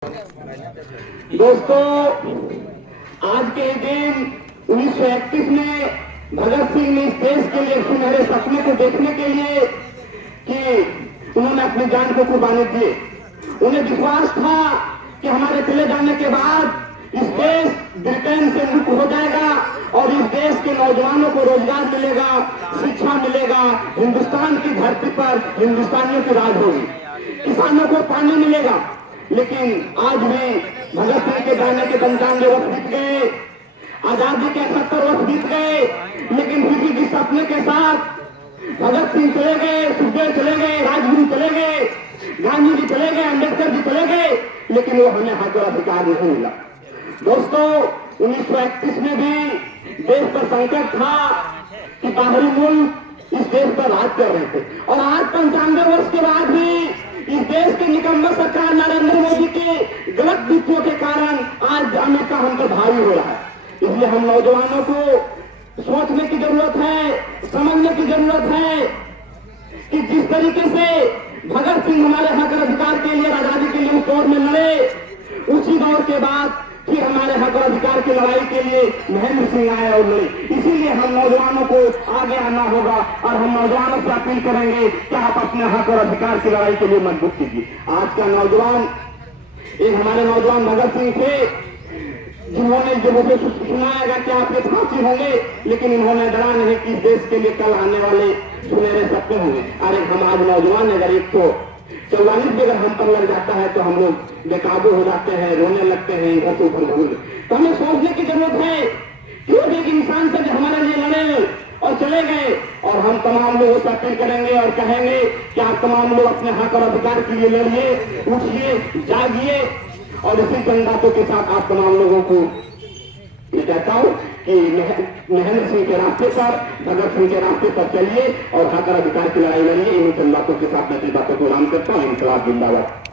दोस्तों, आज के दिन 1931 में भगत सिंह ने इस देश के लिए सुनहरे सपने को देखने के लिए कि उन्होंने अपनी जान को कुर्बानी दी। उन्हें विश्वास था कि हमारे चले जाने के बाद इस देश ब्रिटेन से मुक्त हो जाएगा और इस देश के नौजवानों को रोजगार मिलेगा, शिक्षा मिलेगा, हिंदुस्तान की धरती पर हिंदुस्तानियों की राज होगी, किसानों को पानी मिलेगा। लेकिन आज भी भगत सिंह के जाने के 95 वर्ष बीत गए, आजादी के 70 वर्ष बीत गए, लेकिन फिर भी जिस सपने के साथ भगत सिंह चले गए, सुखदेव चले गए, राजगुरु चले गए, गांधी जी चले गए, अम्बेडकर जी चले गए, लेकिन वो हमें हक और अधिकार नहीं मिला। दोस्तों, 1931 में भी देश पर संकट था कि बाहरी मुल्क इस देश पर राज कर रहे थे और आज 95 वर्ष के बाद भी इस देश के निकम्मा सरकार नरेंद्र मोदी के गलत नीतियों के कारण आज अमेरिका हम पर भारी हो रहा है। इसलिए हम नौजवानों को सोचने की जरूरत है, समझने की जरूरत है कि जिस तरीके से भगत सिंह हमारे हक और अधिकार के लिए, आजादी के लिए उस दौर में लड़े, उसी दौर के बाद फिर हमारे हक और अधिकार की लड़ाई के लिए महेंद्र सिंह आए और लड़े। इसीलिए हम नौजवानों को आगे आना होगा और हम नौजवानों से अपील करेंगे कि आप अपने हक और अधिकार की लड़ाई के लिए मजबूत कीजिए। आज का नौजवान, एक हमारे नौजवान भगत सिंह थे जिन्होंने जब उसे सुनाएगा कि आपके फांसी होंगे, लेकिन इन्होंने डरा नहीं कि इस देश के लिए कल आने वाले सुनहरे सपने होंगे। अरे हम आज नौजवान अगर 144 भी अगर हम पर लग जाता है तो हम लोग बेकाबू हो जाते हैं, रोने लगते हैं, इधर से उधर भूल। तो हमें सोचने की जरूरत है कि वो एक इंसान से हमारे लिए लड़े और चले गए, और हम तमाम लोगों से अपील करेंगे और कहेंगे कि आप तमाम लोग अपने हक और अधिकार के लिए लड़िए, उठिए, जागिए। और इसी बातों के साथ आप तमाम लोगों को मैं कहता हूँ कि महेंद्र सिंह के रास्ते पर, भगत सिंह के रास्ते पर चलिए और हक और अधिकार की लड़ाई लड़िए। इन बातों के साथ मैं बातों को राम करता हूँ। इंकलाब जिंदाबाद।